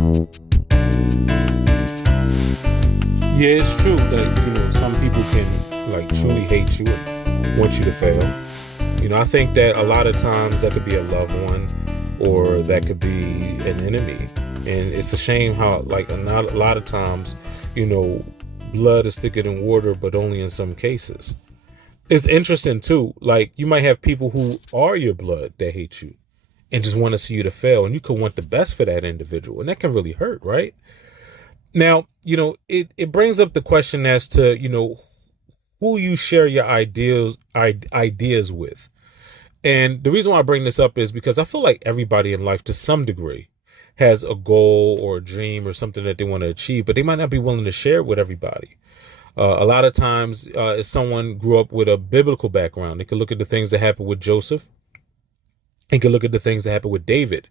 Yeah, it's true that, some people can like truly hate you and want you to fail. I think that a lot of times that could be a loved one or that could be an enemy. And it's a shame how like a lot of times, you know, blood is thicker than water, but only in some cases. It's interesting too. Like you might have people who are your blood that hate you and just want to see you to fail. And you could want the best for that individual. And that can really hurt, right? Now, it brings up the question as to, who you share your ideas with. And the reason why I bring this up is because I feel like everybody in life to some degree has a goal or a dream or something that they want to achieve, but they might not be willing to share it with everybody. A lot of times, if someone grew up with a biblical background, they could look at the things that happened with Joseph. They could look at the things that happened with David,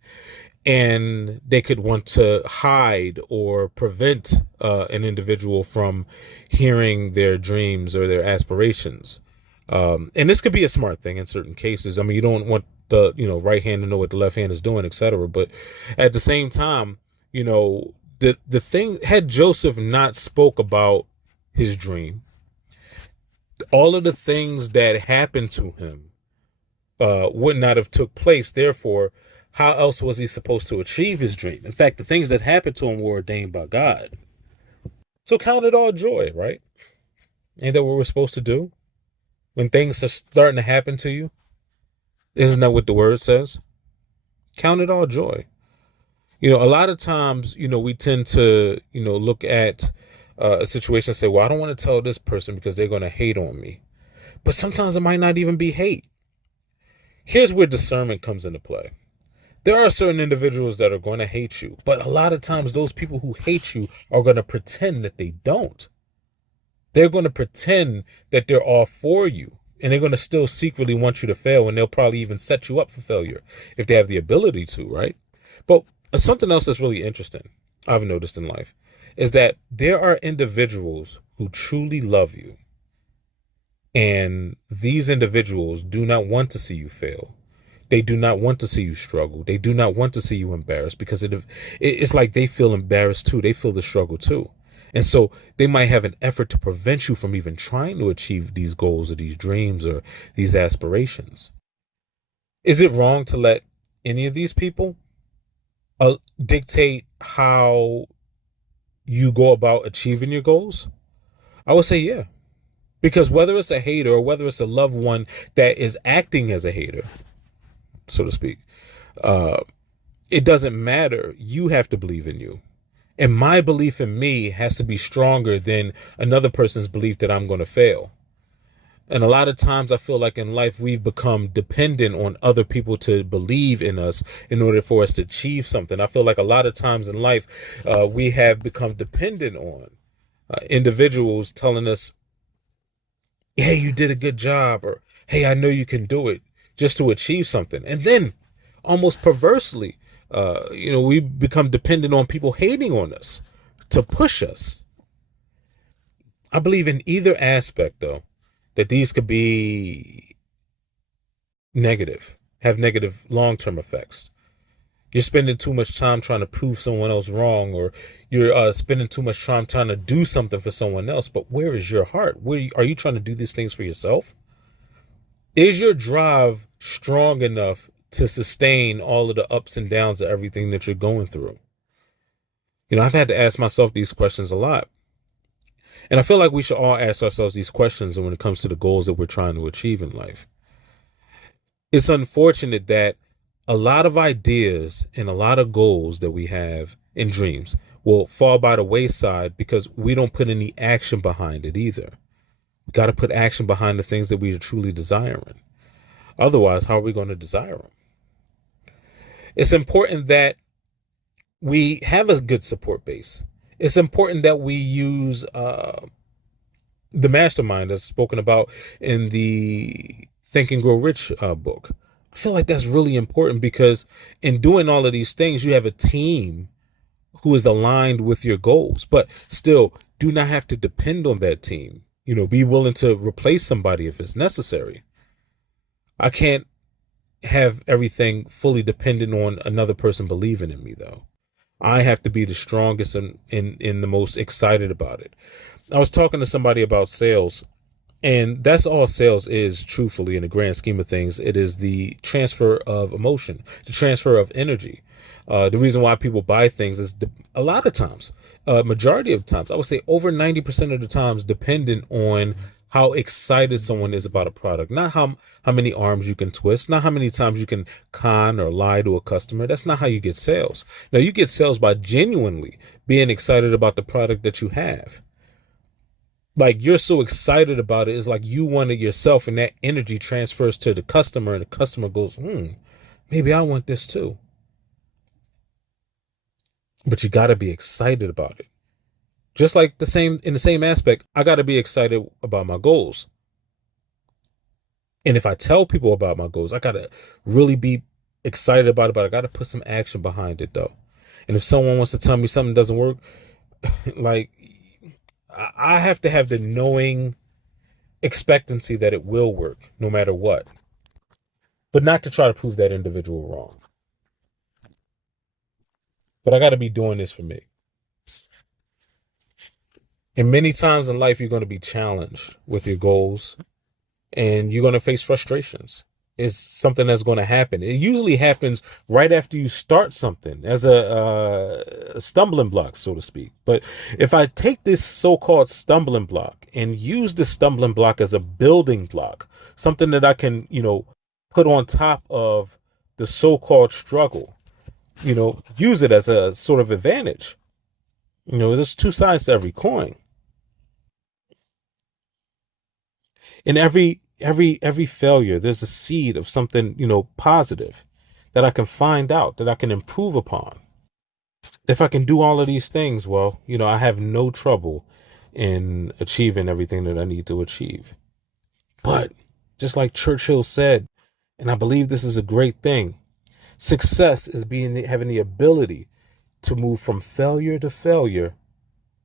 and they could want to hide or prevent an individual from hearing their dreams or their aspirations. And this could be a smart thing in certain cases. I mean, you don't want the, right hand to know what the left hand is doing, etc. But at the same time, the thing, had Joseph not spoke about his dream, all of the things that happened to him would not have took place. Therefore, how else was he supposed to achieve his dream? In fact, the things that happened to him were ordained by God. So count it all joy, right? Ain't that what we're supposed to do? When things are starting to happen to you? Isn't that what the word says? Count it all joy. A lot of times, we tend to, look at a situation and say, well, I don't want to tell this person because they're going to hate on me. But sometimes it might not even be hate. Here's where discernment comes into play. There are certain individuals that are going to hate you, but a lot of times those people who hate you are going to pretend that they don't. They're going to pretend that they're all for you, and they're going to still secretly want you to fail, and they'll probably even set you up for failure if they have the ability to, right? But something else that's really interesting, I've noticed in life, is that there are individuals who truly love you, and these individuals do not want to see you fail. They do not want to see you struggle. They do not want to see you embarrassed because it's like they feel embarrassed too. They feel the struggle too. And so they might have an effort to prevent you from even trying to achieve these goals or these dreams or these aspirations. Is it wrong to let any of these people dictate how you go about achieving your goals? I would say, yeah. Because whether it's a hater or whether it's a loved one that is acting as a hater, so to speak, it doesn't matter. You have to believe in you. And my belief in me has to be stronger than another person's belief that I'm going to fail. And a lot of times I feel like in life we've become dependent on other people to believe in us in order for us to achieve something. I feel like a lot of times in life we have become dependent on individuals telling us, hey, you did a good job, or hey, I know you can do it, just to achieve something. And then almost perversely, we become dependent on people hating on us to push us. I believe in either aspect, though, that these could be negative, have negative long-term effects. You're spending too much time trying to prove someone else wrong, or you're spending too much time trying to do something for someone else. But where is your heart? Are you trying to do these things for yourself? Is your drive strong enough to sustain all of the ups and downs of everything that you're going through? I've had to ask myself these questions a lot. And I feel like we should all ask ourselves these questions when it comes to the goals that we're trying to achieve in life. It's unfortunate that a lot of ideas and a lot of goals that we have and dreams will fall by the wayside because we don't put any action behind it either. We got to put action behind the things that we are truly desiring. Otherwise, how are we going to desire them? It's important that we have a good support base. It's important that we use the mastermind that's spoken about in the Think and Grow Rich book. I feel like that's really important because in doing all of these things, you have a team who is aligned with your goals, but still do not have to depend on that team. Be willing to replace somebody if it's necessary. I can't have everything fully dependent on another person believing in me, though. I have to be the strongest and in the most excited about it. I was talking to somebody about sales, and that's all sales is, truthfully, in the grand scheme of things. It is the transfer of emotion, the transfer of energy. The reason why people buy things is a lot of times, majority of times, I would say over 90% of the times, dependent on how excited someone is about a product. Not how many arms you can twist, not how many times you can con or lie to a customer. That's not how you get sales. Now, you get sales by genuinely being excited about the product that you have. Like, you're so excited about it. It's like you want it yourself, and that energy transfers to the customer, and the customer goes, maybe I want this too. But you got to be excited about it. Just like in the same aspect, I got to be excited about my goals. And if I tell people about my goals, I got to really be excited about it, but I got to put some action behind it, though. And if someone wants to tell me something doesn't work, like, I have to have the knowing expectancy that it will work no matter what, but not to try to prove that individual wrong. But I got to be doing this for me. And many times in life, you're going to be challenged with your goals, and you're going to face frustrations. It's something that's going to happen. It usually happens right after you start something, as a stumbling block, so to speak. But if I take this so-called stumbling block and use the stumbling block as a building block, something that I can, put on top of the so-called struggle, use it as a sort of advantage. There's two sides to every coin. In every failure, there's a seed of something, positive that I can find out, that I can improve upon. If I can do all of these things, well, I have no trouble in achieving everything that I need to achieve. But just like Churchill said, and I believe this is a great thing, success is having the ability to move from failure to failure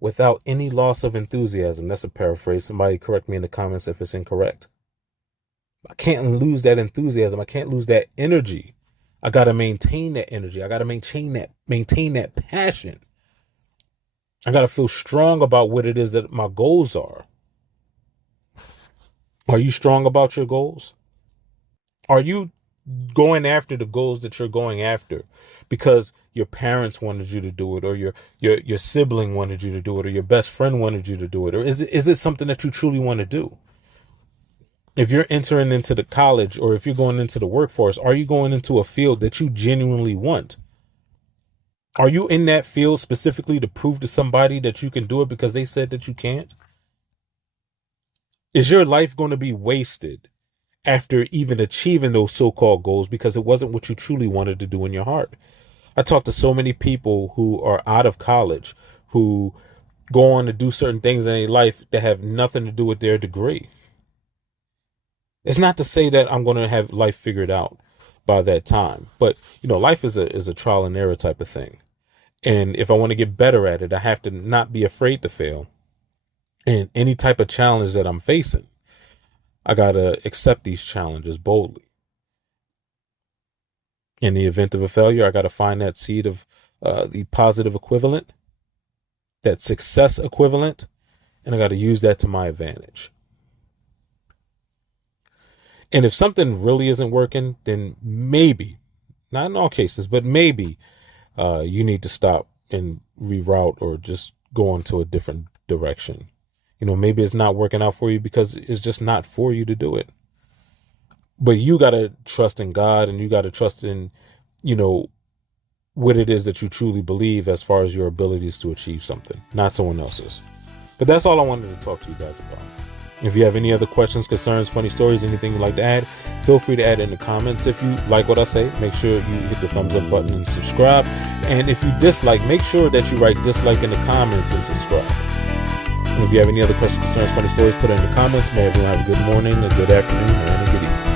without any loss of enthusiasm. That's a paraphrase. Somebody correct me in the comments if it's incorrect. I can't lose that enthusiasm. I can't lose that energy. I got to maintain that energy. I got to maintain that passion. I got to feel strong about what it is that my goals are. Are you strong about your goals? Are you going after the goals that you're going after because your parents wanted you to do it, or your sibling wanted you to do it, or your best friend wanted you to do it? Or is it something that you truly want to do? If you're entering into the college, or if you're going into the workforce, are you going into a field that you genuinely want? Are you in that field specifically to prove to somebody that you can do it because they said that you can't? Is your life going to be wasted after even achieving those so-called goals because it wasn't what you truly wanted to do in your heart? I talk to so many people who are out of college, who go on to do certain things in their life that have nothing to do with their degree. It's not to say that I'm going to have life figured out by that time, but life is a trial and error type of thing. And if I want to get better at it, I have to not be afraid to fail. And any type of challenge that I'm facing, I got to accept these challenges boldly. In the event of a failure, I got to find that seed of the positive equivalent, that success equivalent, and I got to use that to my advantage. And if something really isn't working, then maybe, not in all cases, but maybe you need to stop and reroute or just go into a different direction. Maybe it's not working out for you because it's just not for you to do it. But you got to trust in God, and you got to trust in, what it is that you truly believe as far as your abilities to achieve something, not someone else's. But that's all I wanted to talk to you guys about. If you have any other questions, concerns, funny stories, anything you'd like to add, feel free to add in the comments. If you like what I say, make sure you hit the thumbs up button and subscribe. And if you dislike, make sure that you write dislike in the comments and subscribe. If you have any other questions, concerns, funny stories, put it in the comments. May everyone have a good morning, a good afternoon, and a good evening.